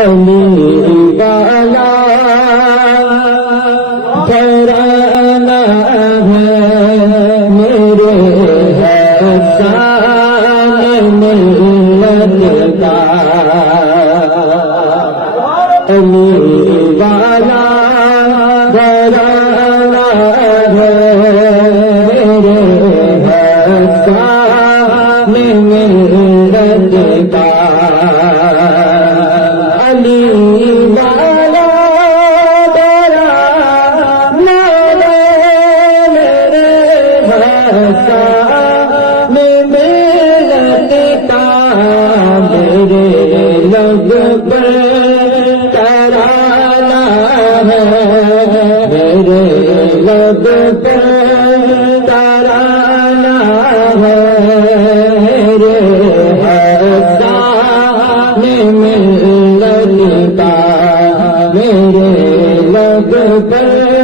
علی والا گھرانہ ہے میرے حسین ملت کا علی والا گھرانہ ہے میرے حسین ملت کا علی والا گھرانہ میرے حسین ملت کا میرے لب پر ترانہ ہے میرے لب پر ترانہ ہے میرے حسین ملت کا میرے لب پر